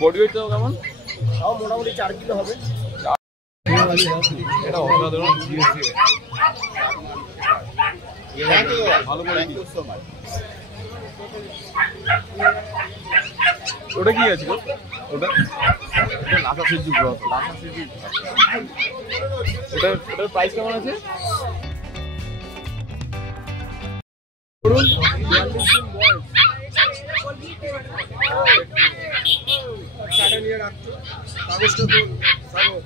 Body weight তো কেমন? তাও মোটামুটি 4 কিলো হবে। এটা অসাধারণ জিএসটি ভালো করে। ওটা কি আছে গো? ওটা লাসা সিজু ব্রো, লাসা সিজু। ওটার প্রাইস কেমন আছে? বলুন। 42 দিন বয়স। কাটা নিয়ে রাখছো, কাগজটা তো কাগজ।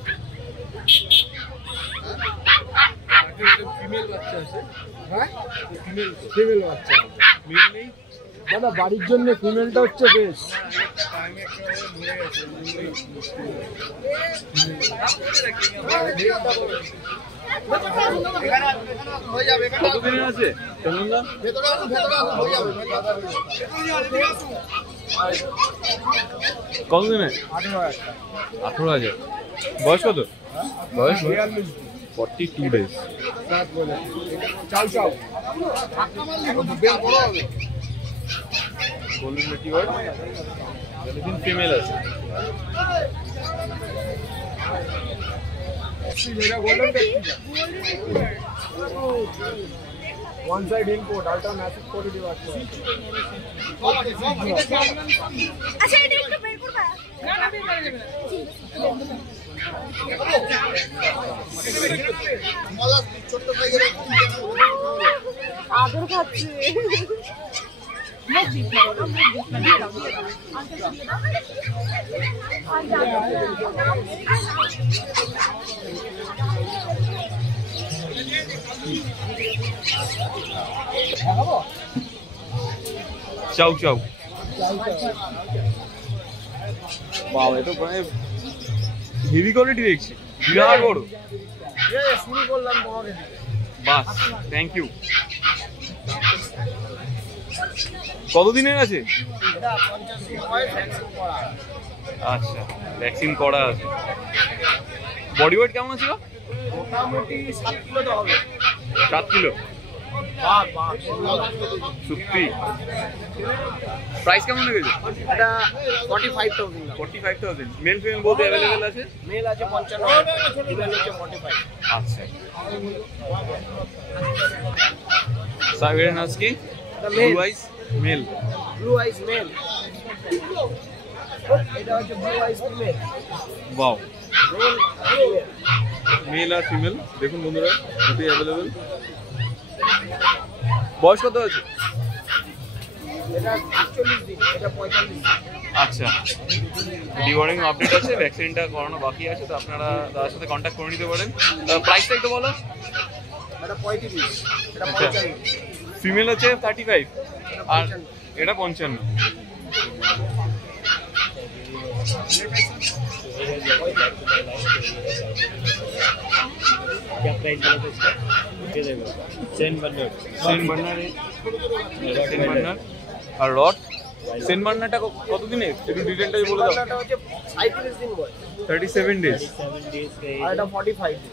ফিমেল বাচ্চা আছে। হ্যাঁ ফিমেল বাচ্চা মেল নেই দাদা, বাড়ির জন্য ফিমেলটা হচ্ছে বেশ। কতদিনের আছে? কতদিনে? 18,000। বয়স কত? বয়স 42 ডেজ। গোল্ডেন রিট্রিভার ফিমেল আছে। One side import, ultra massive quality আছে। আচ্ছা এটা একটু বের করবা? না না বের করা যাবে না। ছোট টাইগার আদর খাচ্ছে। চাউ চাউ। বাহ, এটা মানে হেভি কোয়ালিটি দেখছি, বিরাট বড়। শুরু করলাম তোমাকে দিতে। বাস, থ্যাংক ইউ। কতদিনের আছে? এটা 50 দিন হয়, ভ্যাকসিন করা। আচ্ছা, ভ্যাকসিন করা আছে। বডি ওয়েট কেমন আছে? মোটামুটি 7 কিলো তো হবে। 7 কিলো। সত্যি। প্রাইস কেমন লেগেছে? এটা 45,000। 45,000। মেল ফিমেল বোথ অ্যাভেলেবল আছে? মেল আছে 55, ফিমেল আছে 45। আচ্ছা। Siberian husky blue ice male. Blue ice male. এটা হচ্ছে blue ice female. Wow. Male আর ফিমেল দেখুন বন্ধুরা, দুটোই অ্যাভেলেবল। বয়স কত আছে? এটা 41 দিন, এটা 45 দিন। আচ্ছা, ডিওয়ার্মিং আপডেট আছে, ভ্যাকসিনটা করানো বাকি আছে, তো আপনারা তার সাথে কন্ট্যাক্ট করে নিতে পারেন। প্রাইসটা একটু বলো। এটা 35, এটা আচ্ছা, 55। ফিমেল হচ্ছে 35 আর এটা 55। क्या प्राइस बोला था इसका? ये देखो सेंट बर्नार আর রড। সেন্ট বার্নারটা কতদিনে একটু ডিটেইলটা বলে দাও। এটা হচ্ছে 37 দিন বয়স। 37 ডেজ। 7 days का আর এটা 45 দিন।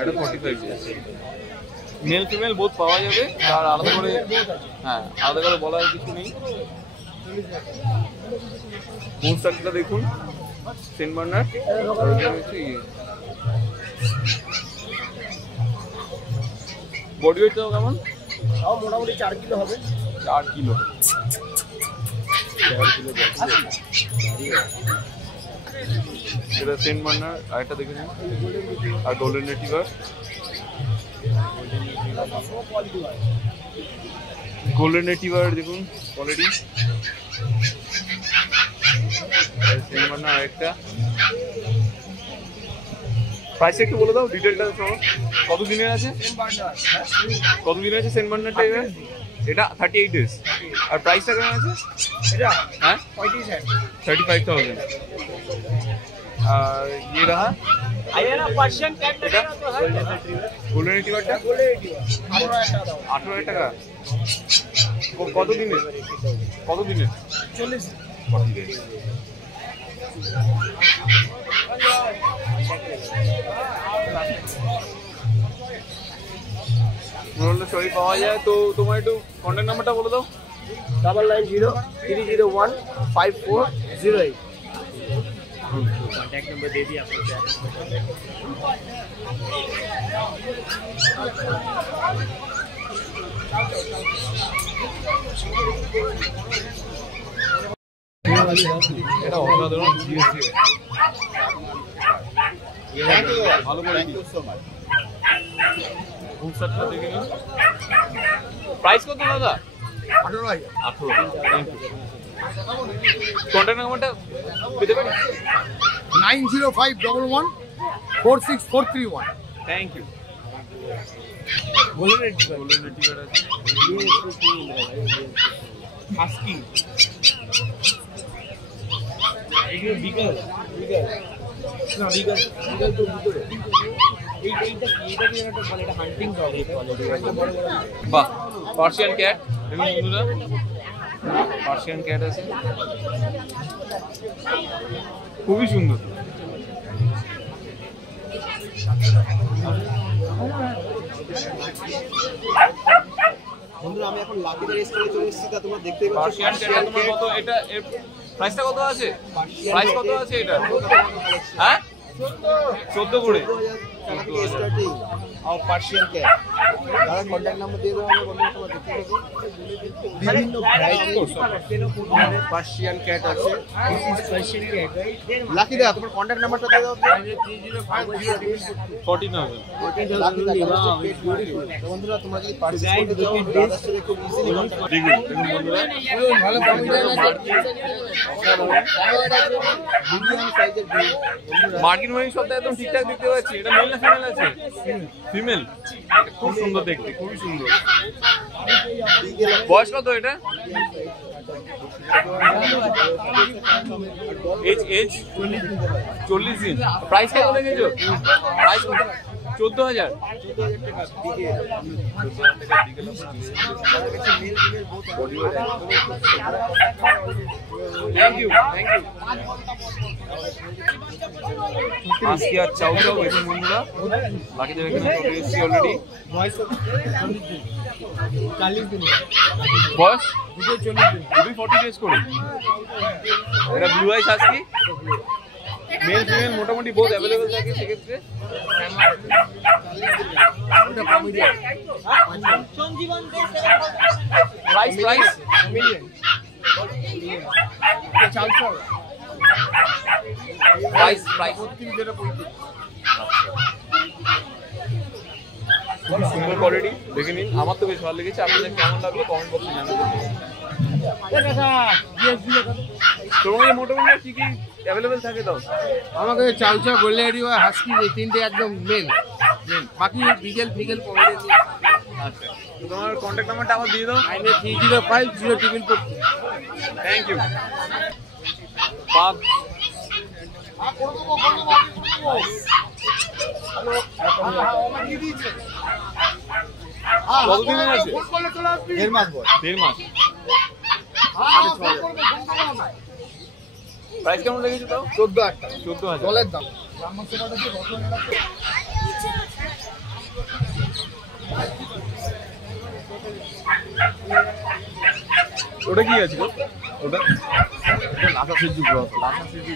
এটা 45 ডেজ। মেল ফিমেল বোথ পাওয়া যাবে, আর আলাদা করে হ্যাঁ আলাদা করে বলার কিছু নেই। কোন স্ট্রাকচারটা দেখুন, সেন্ট বার্নার। বডি ওয়েট তো কেমন? তাও মোটামুটি 4 কিলো হবে। 4 কিলো। এটা সেন্ট বার্নার, আরেকটা দেখে নিন, আর গোল্ডেন রিট্রিভার। গোল্ডেন রিট্রিভার দেখুন কোয়ালিটি। সেন্ট বার্নার আরেকটা। প্রাইস একটু বলে দাও ডিটেলটা সহ। কত দিনের আছে? কত দিনের আছে সেন্ট বার্নারটা? এটা 38 ডেজ। আর প্রাইসটা কেমন আছে? এটা হ্যাঁ 35,000। আর ये रहा आइए ना पर्शियन कैट এটা तो है গোল্ডেন রিট্রিভারটা 18,000 টাকা। কত দিনের? কত দিনের? 40 দিন। সরি পাওয়া যায় তো। তোমার একটু কন্ট্যাক্ট নাম্বারটা বলে দাও। 9903015408। कॉन्टैक्ट नंबर दे दिया आपको क्या এটা অসাধারণ জিএসটি ভালো করে বুকশটটা দেখে নিন প্রাইস কত দাদা 18,000 কন্টাক্ট নাম্বারটা পেতে পারি 90511 46431 থ্যাংক ইউ बोलो रेट গোল্ডেন রিট্রিভার আছে হাস্কি ये बिगल बिगल ना बिगल बिगल तो ভিতরে এইটা কি একটা বলে এটা হান্টিং ডগ এই কোয়ালিটি বড় বড় বাহ পার্সিয়ান ক্যাট দেখুন বন্ধুরা পার্সিয়ান ক্যাট আছে খুবই সুন্দর বন্ধুরা আমি এখন লাকিদার স্টোরে চলে এসেছি তা তোমরা দেখতেই পাচ্ছ পার্সিয়ান ক্যাট তোমার কত এটা এর প্রাইসটা কত আছে প্রাইস কত আছে এটা হ্যাঁ 14 করে স্টার্টিং আর পার্সিয়ান ক্যাট দাদা কন্টাক্ট নাম্বার দিয়ে দাও আমি বন্ধুরা তোমরা দেখতে পাচ্ছ বিভিন্ন ভ্যারাইটি পার্সিয়ান ক্যাট আছে स्पेशल के है লাকিদা তোমার কন্টাক্ট নাম্বারটা দিয়ে দাও 14,000 লাকিদা তো বন্ধুরা তোমরা যদি পার্সিয়ান করতে চাও দাদার সাথে খুব ইজিলি কন্টাক্ট দেখুন বন্ধুরা ভালো কমিশন আছে মিডিয়াম সাইজের মার্কিন ওয়াইন সবটা একদম ঠিকঠাক দেখতে পাচ্ছি এটা মেল না ফিমেল আছে ফিমেল খুব সুন্দর দেখতে খুবই সুন্দর বয়স কত এটা এজ 40 দিন প্রাইস কত লেগেছো প্রাইস কত 14,000 থ্যাংক ইউ আজকে আর চাও চাও দেখুন বন্ধুরা বাকি যাবে এখানে চলে এসেছি অলরেডি বয়স 40 ডেজ করে এটা ব্লু আইস আজকে মেল ফিমেল মোটামুটি বহুত অ্যাভেলেবল থাকে সেক্ষেত্রে প্রাইস প্রাইস প্রাইস প্রাইস খুবই সুন্দর কোয়ালিটি দেখে নিন আমার তো বেশ ভালো লেগেছে আপনাদের কেমন লাগলো কমেন্ট বক্সে জানাবেন তোমাদের মোটামুটি কি কি অ্যাভেলেবল থাকে দাও আমাকে চাউ চাউ গোল্ডেন হাস্কি এই তিনটে একদম মেন বাকি বিগেল ফিগেল পমেরেন আচ্ছা তো তোমার কন্ট্যাক্ট নাম্বারটা আমার দিয়ে দাও 93050 থ্যাংক ইউ পাক কতদিনের আছে 1.5 মাস বয়স 1.5 মাস প্রাইস কেমন লেগেছে তাও 14,000 টাকা 14,000 জলের দাম ওটা কি আছে গো ওটা লাসা সিজু ব্রো লাসা সিজু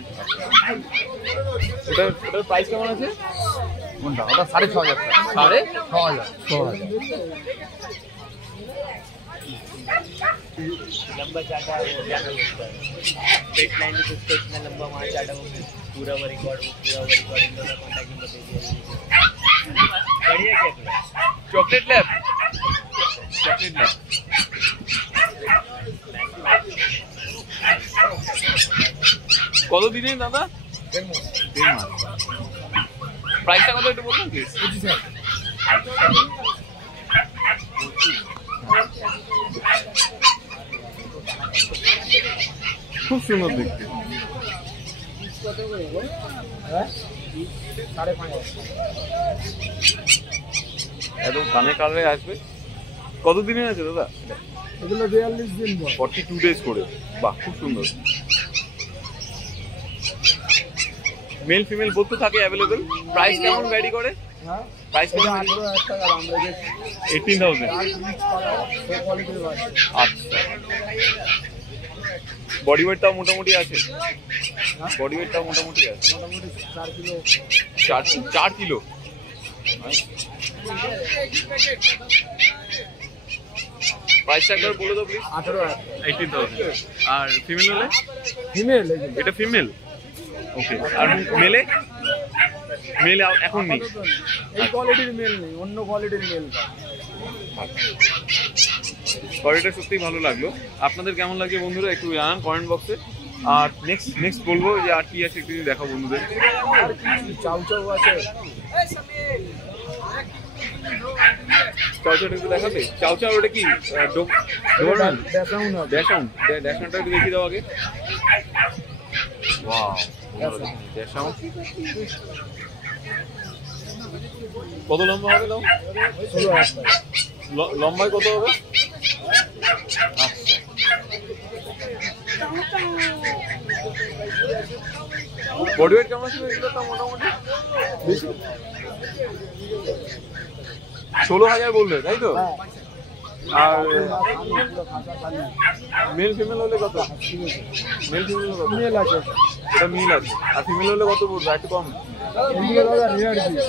ওটার প্রাইস কেমন আছে কোনটা ওটা 6,500 টাকা 6,500 लंबा चाटा वो क्या नाम उसका पेट लाइन में कुछ इतना लंबा वहाँ चाटा वो पूरा वो रिकॉर्ड इन लोगों का कॉन्टैक्ट नंबर दे दिया बढ़िया क्या थोड़ा চকলেট ল্যাব কত দিনে দাদা 1.5 মাস প্রাইসটা কত একটু বলুন প্লিজ 25,000 খুব সুন্দর দেখতে একদম কানে কালারে আসবে কত দিনের আছে দাদা এগুলো 42 দিন বয়স 42 ডেজ করে বাহ খুব সুন্দর মেল ফিমেল বোথ তো থাকে অ্যাভেলেবল প্রাইস কেমন ভ্যারি করে হ্যাঁ প্রাইস কেমন 18,000 টাকা দাম রেখেছি 18,000 আর ব্লিচ করা সব কোয়ালিটির আছে আচ্ছা বডি ওয়েটটাও মোটামুটি আছে, বডি ওয়েটটাও মোটামুটি আছে, মোটামুটি 4 কিলো। 4 কিলো। প্রাইসটা একবার বলে দাও প্লিজ। 18,000। আর ফিমেল হলে? ফিমেল এটা ফিমেল, ওকে। আর মেলে? মেল এখন নেই, এই কোয়ালিটির মেল নেই, অন্য কোয়ালিটির মেল। কোয়ালিটিটা সত্যিই ভালো লাগলো। আপনাদের কেমন লাগে বন্ধুরা একটু জানান কমেন্ট বক্সে। আর নেক্সট বলবো যে আর কি আছে একটু দেখাও বন্ধুদের। আর কিছু চাউ চাউ আছে, চাউ চাউ একটু দেখাবে। চাউ চাউ ওটা কি ডোবারম্যান? দেখাউন না, ড্যাশাউন্ড, ড্যাশাউন্ডটা একটু দেখিয়ে দাও আগে। ওয়াও, ড্যাশাউন্ড কত লম্বা হবে দাও? 16,000 টাকা। লম্বায় কত হবে? আচ্ছা, বডি ওয়েট কেমন ছিল এগুলো? তা মোটামুটি বেশি 16,000 বললে, তাই তো? আর মেল ফিমেল হলে কত? মেল ফিমেল কত? মেল আছে, এটা মেল আছে। আর ফিমেল হলে কত পড়বে? একটু কম। এগুলো দাদা রেয়ার পিস।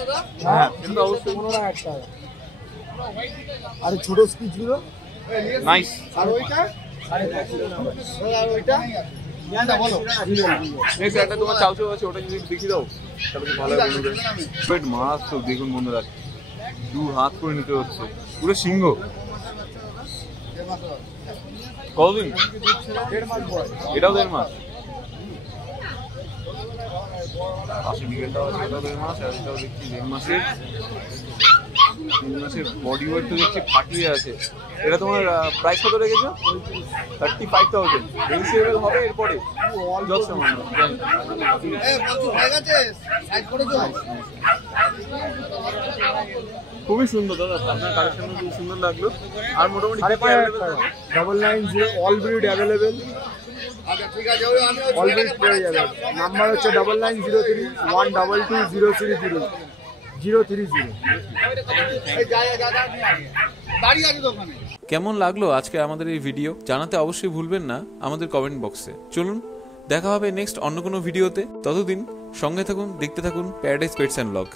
হ্যাঁ, কিন্তু অবশ্যই 15,000 টাকা। আর ছোট স্পিচ গুলো নাইস। আর ওইটা আর ওইটা বলো। নেক্সট একটা তোমার চাউ চাউ আছে, ওটা যদি দেখিয়ে দাও তাহলে খুব ভালো হবে। পেট মাছ তো দেখুন বন্ধুরা, 2 হাত করে নিতে হচ্ছে, পুরো সিংহ। কতদিন? 1.5 মাস বয়স। এটাও 1.5 মাস। পাশে বিকেলটাও আছে, এটাও 1.5 মাস। আর এটাও দেখছি 1.5 মাসের। 3 মাসের বডি ওয়েট তো দেখছি ফাটিয়ে আছে। এটা তোমার প্রাইস কত রেখেছো? 35,000। রিসেলেবল হবে এরপরে? যত সামান্য খুবই সুন্দর দাদা, আপনার কালেকশন খুব সুন্দর লাগলো। আর মোটামুটি 990 all breed available. All breed পেয়ে যাবে। নাম্বার হচ্ছে 9903122030 কেমন লাগলো আজকে আমাদের এই ভিডিও জানাতে অবশ্যই ভুলবেন না আমাদের কমেন্ট বক্সে। চলুন দেখা হবে নেক্সট অন্য কোনো ভিডিওতে। ততদিন সঙ্গে থাকুন, দেখতে থাকুন প্যারাডাইস পেটস অ্যান্ড ব্লগ।